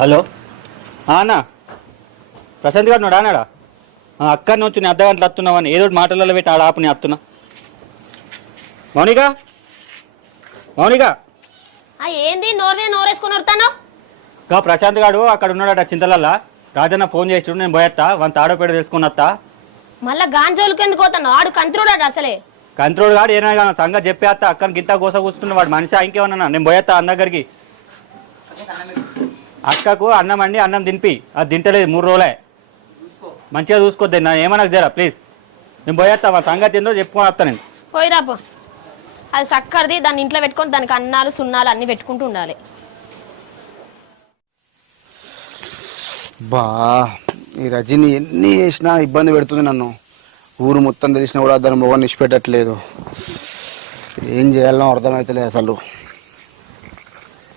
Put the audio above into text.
Hello అన్న ప్రశాంత్ గారు నువ్వు ఆనాడా అక్కడి నుంచి నేను అర్ధ గంటలు వస్తున్నావని ఏదో మాటలలో పెట్టి ఆడ ఆపు నేను వస్తున్నా. మౌనిక మౌనిక ఏంది నోరేసుకుని వస్తాను. గా ప్రశాంత్ గారు అక్కడ ఉన్నాడట చింతలల్లా. రాజన్న ఫోన్ చేసి నేను పోయేస్తా వన్ తాడోపేట తెలుసుకుని వస్తా. మళ్ళా గాంజోలుకి ఎందుకు పోతాను? ఆడు కంత్రుడాడు అసలే. కంత్రోడు గాడు ఏమైనా సంగతి చెప్పేస్తా. అక్కని గింత కోస కూర్చున్న వాడు మనిషి ఇంకేమన్నా నేను పోయేస్తా అన్న దగ్గరికి. అక్కకు అన్నం అండి అన్నం తినిపి అది తింటలేదు 3 రోజులే. మంచిగా చూసుకోద్ది నా ఏమన్నా జరా ప్లీజ్. నేను పోయేస్తా మా సంగతి ఏందో చెప్పుకొని వస్తా నేను. పోయిరాపో. అది చక్కరిది దాన్ని ఇంట్లో పెట్టుకొని దానికి అన్నాలు సున్నాలు అన్ని పెట్టుకుంటూ ఉండాలి. బా ఈ రజని ఎన్ని చేసినా ఇబ్బంది పెడుతుంది నన్ను. ఊరు మొత్తం తెలిసినా కూడా దాని మొగని ఇచ్చిపెట్టట్లేదు. ఏం చేయాలనో అర్థమవుతలేదు అసలు.